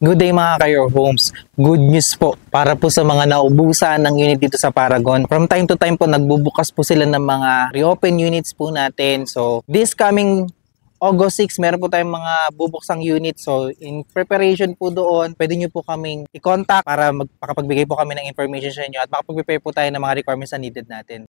Good day mga Kayor Homes. Good news po para po sa mga naubusan ng unit dito sa Paragon. From time to time po nagbubukas po sila ng mga reopen units po natin. So this coming August 6, meron po tayong mga bubuksang unit. So in preparation po doon, pwede nyo po kaming i-contact para makapagbigay po kami ng information sa inyo at makapag-prepare po tayo ng mga requirements na needed natin.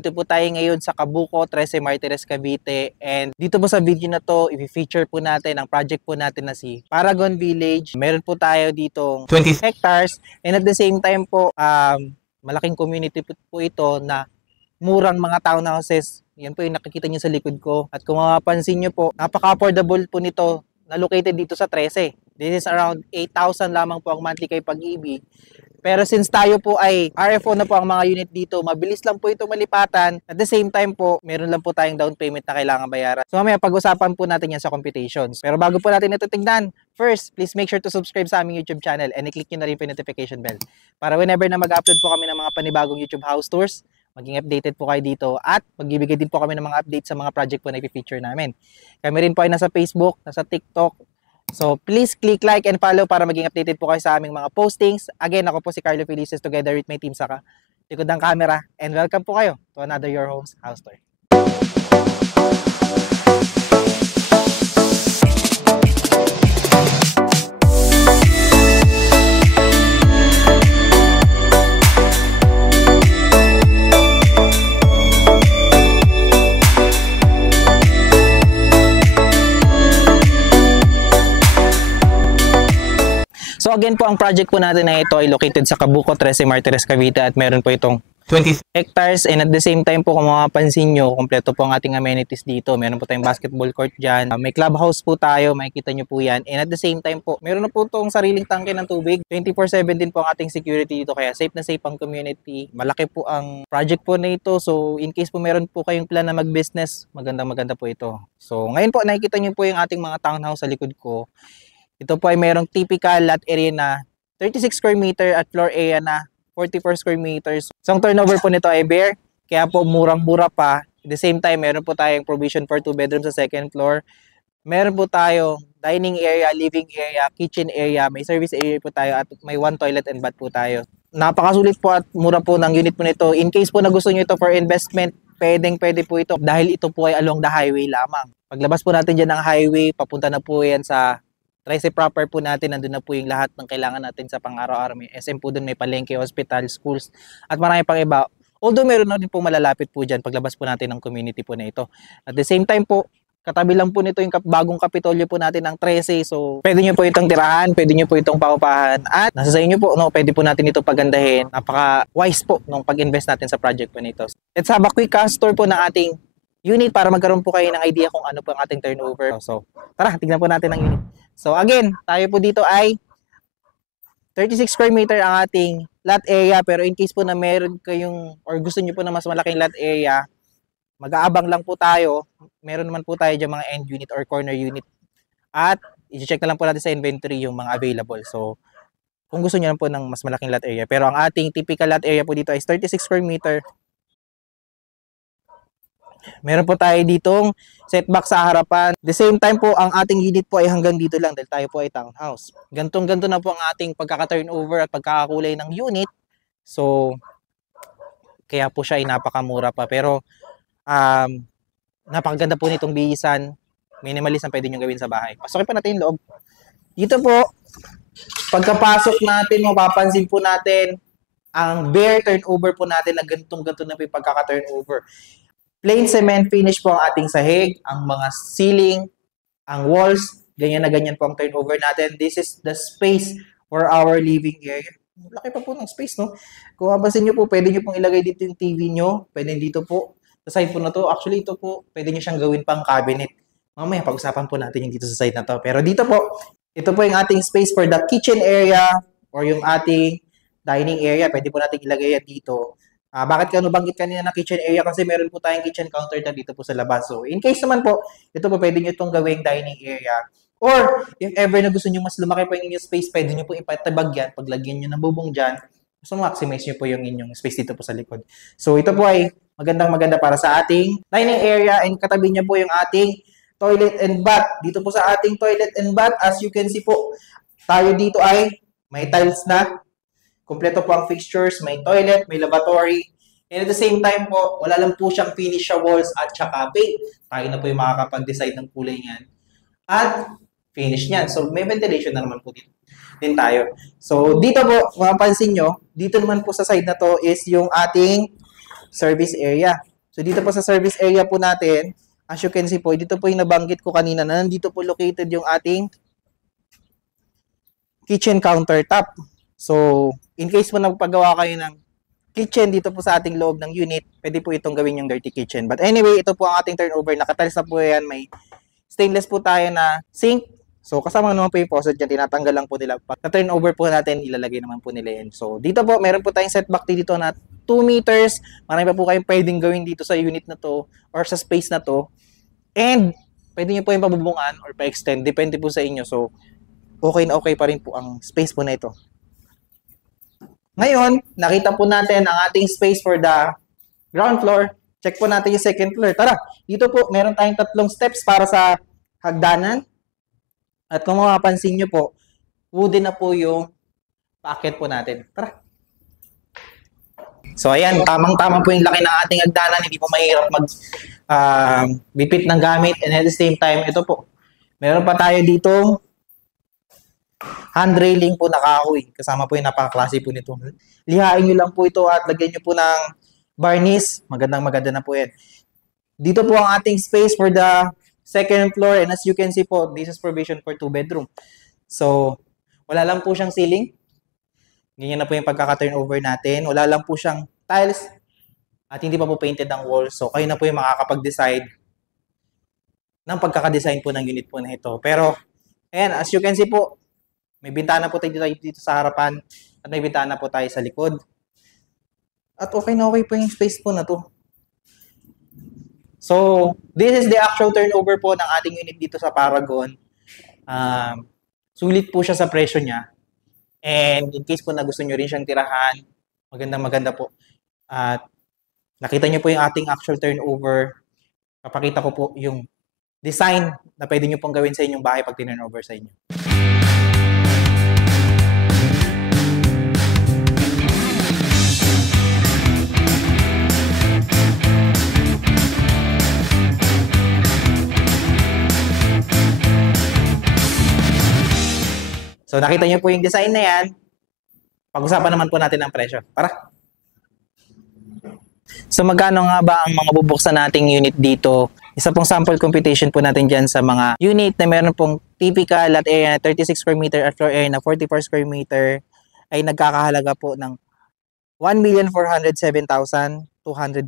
Dito po tayo ngayon sa Cabuco, 13 Martires, Cavite. And dito po sa video na to, i-feature po natin ang project po natin na si Paragon Village. Meron po tayo ditong 20 hectares. And at the same time po, malaking community po ito na murang mga townhouses. Yan po yung nakikita nyo sa likod ko. At kung mapapansin nyo po, napaka-affordable po nito na located dito sa 13. This is around 8,000 lamang po ang monthly kay Pag-ibig. Pero since tayo po ay RFO na po ang mga unit dito, mabilis lang po ito malipatan. At the same time po, meron lang po tayong down payment na kailangan bayaran. So mamaya pag-usapan po natin yan sa computations. Pero bago po natin ito tingnan, first, please make sure to subscribe sa aming YouTube channel and i-click nyo na rin po yung notification bell. Para whenever na mag-upload po kami ng mga panibagong YouTube house tours, maging updated po kayo dito at magbibigay din po kami ng mga updates sa mga project po na i-feature namin. Kami rin po ay nasa Facebook, nasa TikTok. So, please click like and follow para maging updated po kayo sa aming mga postings. Again, ako po si Carlo Felices together with my team sa likod ng camera. And welcome po kayo to another Your Homes House Tour. So again po, ang project po natin na ito ay located sa Cabuco, 13 Martires, Cavite at meron po itong 20 hectares and at the same time po kung mapapansin nyo, kompleto po ang ating amenities dito. Meron po tayong basketball court dyan. May clubhouse po tayo, makikita nyo po yan. And at the same time po, meron na po itong sariling tangke ng tubig. 24/7 din po ang ating security dito kaya safe na safe ang community. Malaki po ang project po na ito. So in case po meron po kayong plan na mag-business, maganda po ito. So ngayon po nakikita nyo po yung ating mga townhouse sa likod ko. Ito po ay merong typical lot area na 36 square meter at floor area na 44 square meters. So ang turnover po nito ay bare, kaya po murang-mura pa. At the same time, meron po tayong provision for 2 bedrooms sa second floor. Meron po tayo dining area, living area, kitchen area, may service area po tayo at may 1 toilet and bath po tayo. Napakasulit po at mura po ng unit po nito. In case po na gusto nyo ito for investment, pwede po ito dahil ito po ay along the highway lamang. Paglabas po natin dyan ng highway, papunta na po yan sa 13 proper po natin, nandun na po yung lahat ng kailangan natin sa pang-araw-araw. May SM po dun, may palengke, hospital, schools, at marami pang iba. Although meron na rin po malalapit po dyan paglabas po natin ng community po na ito. At the same time po, katabi lang po nito yung bagong Kapitolyo po natin ng 13. So, pwede nyo po itong tirahan, pwede nyo po itong paupahan. At nasa sa inyo po, no, pwede po natin ito pagandahin. Napaka-wise po nung pag-invest natin sa project po nito. Let's have a quick tour po ng ating unit para magkaroon po kayo ng idea kung ano po ang ating turnover. So, tara, tignan po natin ang unit. So again, tayo po dito ay 36 square meter ang ating lot area, pero in case po na meron kayong or gusto niyo po na mas malaking lot area, mag-aabang lang po tayo. Meron naman po tayo dyan mga end unit or corner unit. At i-check na lang po natin sa inventory yung mga available. So kung gusto niyo lang po ng mas malaking lot area. Pero ang ating typical lot area po dito is 36 square meter. Meron po tayo ditong setback sa harapan. The same time po, ang ating unit po ay hanggang dito lang dahil tayo po ay townhouse. Gantong-ganto na po ang ating pagkaka-turnover at pagkakakulay ng unit. So, kaya po siya ay napakamura pa. Pero, napakaganda po nitong bihisan. Minimalist ang pwede nyo gawin sa bahay. Pasukin pa natin yung loob. Dito po, pagkapasok natin, mapapansin po natin ang bare turnover po natin na gantong-ganto na po yung pagkaka-turnover. Plain cement finish po ang ating sahig, ang mga ceiling, ang walls, ganyan na ganyan po ang turnover natin. This is the space for our living area. Laki pa po ng space, no? Kung mapapansin nyo po, pwede nyo pong ilagay dito yung TV nyo. Pwede dito po. Sa side po na to, actually ito po, pwede nyo siyang gawin pang cabinet. Mamaya, pag-usapan po natin yung dito sa side na to. Pero dito po, ito po yung ating space for the kitchen area or yung ating dining area. Pwede po natin ilagay yan dito. Bakit ka nabanggit kanina na kitchen area? Kasi meron po tayong kitchen countertop dito po sa labas. So, in case naman po, ito po pwede nyo itong gawing dining area. Or, if ever na gusto nyo mas lumaki po yung inyong space, pwede nyo po ipatabag yan. Paglagyan nyo ng bubong dyan, so maximize nyo po yung inyong space dito po sa likod. So, ito po ay maganda para sa ating dining area and katabi niya po yung ating toilet and bath. Dito po sa ating toilet and bath, as you can see po, tayo dito ay may tiles na. Kompleto po ang fixtures, may toilet, may lavatory. And at the same time po, wala lang po siyang finish sa walls at saka paint. Tayo na po yung makakapag-decide ng kulay niyan. At finish niyan. So, may ventilation na naman po dito din tayo. So, dito po, mapapansin nyo, dito naman po sa side na to is yung ating service area. So, dito po sa service area po natin, as you can see po, dito po yung nabanggit ko kanina na nandito po located yung ating kitchen countertop. So, in case mo nagpagawa kayo ng kitchen dito po sa ating loob ng unit, pwede po itong gawin yung dirty kitchen. But anyway, ito po ang ating turnover. Nakatiles na po yan. May stainless po tayo na sink. So, kasama naman po yung faucet dyan. Tinatanggal lang po nila. Pag na-turnover po natin, ilalagay naman po nila yan. So, dito po, meron po tayong setback dito na 2 meters. Marami pa po kayong pwedeng gawin dito sa unit na to or sa space na to. And, pwede nyo po yung pabubungan or pa-extend. Depende po sa inyo. So, okay na okay pa rin po ang space po na ito. Ngayon, nakita po natin ang ating space for the ground floor. Check po natin yung second floor. Tara, dito po, meron tayong 3 steps para sa hagdanan. At kung mapapansin nyo po, wooden na po yung packet po natin. Tara. So, ayan, tamang-tama po yung laki ng ating hagdanan. Hindi po mahirap bipit ng gamit. And at the same time, ito po, meron pa tayo dito handrailing po na kahoy. Kasama po yung napaka-klase po nito. Lihain nyo lang po ito at lagyan nyo po ng varnish. Maganda na po yan. Dito po ang ating space for the second floor. And as you can see po, this is provision for 2 bedroom. So, wala lang po siyang ceiling. Ganyan na po yung pagkaka-turnover natin. Wala lang po siyang tiles. At hindi pa po painted ang wall. So, kayo na po yung makakapag-decide ng pagkaka-design po ng unit po na ito. Pero, ayan, as you can see po, may bintana po tayo dito sa harapan at may bintana po tayo sa likod. At okay na okay po yung space po na to. So, this is the actual turnover po ng ating unit dito sa Paragon. Sulit po siya sa presyo niya. And in case po na gusto nyo rin siyang tirahan, maganda po. At nakita nyo po yung ating actual turnover. Papakita ko po yung design na pwede nyo pong gawin sa inyong bahay pag turnover sa inyo. So, nakita nyo po yung design na yan. Pag-usapan naman po natin ang presyo. Tara! So, magkano nga ba ang mga bubuksan nating unit dito? Isa pong sample computation po natin dyan sa mga unit na meron pong typical lot area na 36 square meter at floor area na 44 square meter ay nagkakahalaga po ng 1,407,200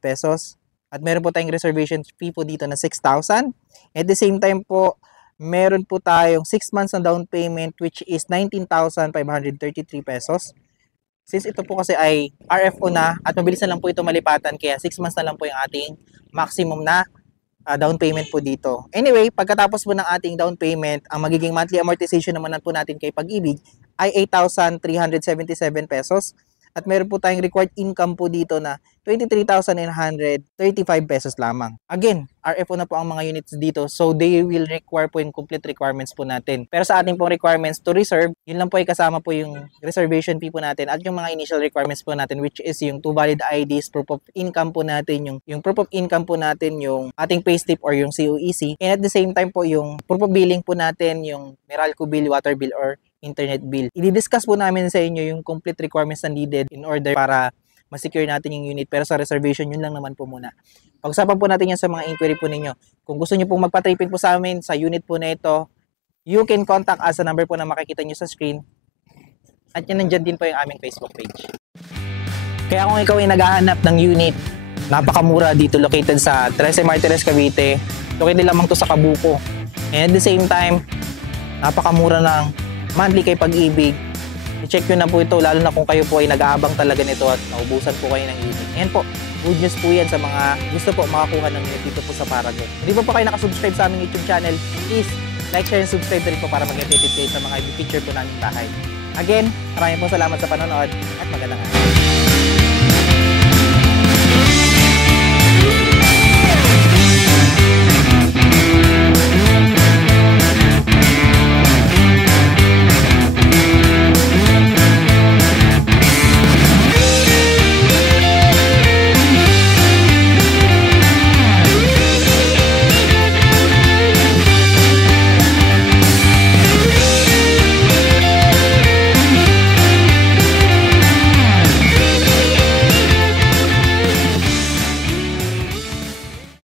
pesos. At meron po tayong reservation fee po dito na 6,000. At the same time po, meron po tayong 6 months na down payment which is 19,533 pesos. Since ito po kasi ay RFO na at mabilis na lang po ito malipatan kaya 6 months na lang po yung ating maximum na down payment po dito. Anyway, pagkatapos po ng ating down payment, ang magiging monthly amortization naman po natin kay Pag-ibig ay 8,377 pesos. At meron po tayong required income po dito na 23,935 pesos lamang. Again, RFO na po ang mga units dito. So, they will require po yung complete requirements po natin. Pero sa ating pong requirements to reserve, yun lang po ay kasama po yung reservation fee po natin at yung mga initial requirements po natin which is yung 2 valid IDs, proof of income po natin, yung proof of income po natin, yung ating payslip or yung COEC. And at the same time po, yung proof of billing po natin, yung Meralco bill, water bill, or internet bill. I-discuss po namin sa inyo yung complete requirements na needed in order para ma-secure natin yung unit. Pero sa reservation, yun lang naman po muna. Pag-usapan po natin yan sa mga inquiry po ninyo. Kung gusto nyo pong magpa-tripping po sa amin sa unit po na ito, you can contact us sa number po na makikita nyo sa screen. At yan nandyan din po yung aming Facebook page. Kaya kung ikaw ay naghahanap ng unit, napakamura dito located sa 13 Martires, Cavite. Located lamang to sa Kabuko. And at the same time, napakamura ng monthly kay Pag-ibig. I-check nyo na po ito, lalo na kung kayo po ay nag-aabang talaga nito at naubusan po kayo ng init. Ayan po, good news po yan sa mga gusto po makakuha ng unit dito po sa Paragon. Hindi po kayo nakasubscribe sa aming YouTube channel, please like, share, and subscribe na rin po para mag-update kayo sa mga i-feature po namin bahay. Again, maraming po salamat sa panonood at magandang araw.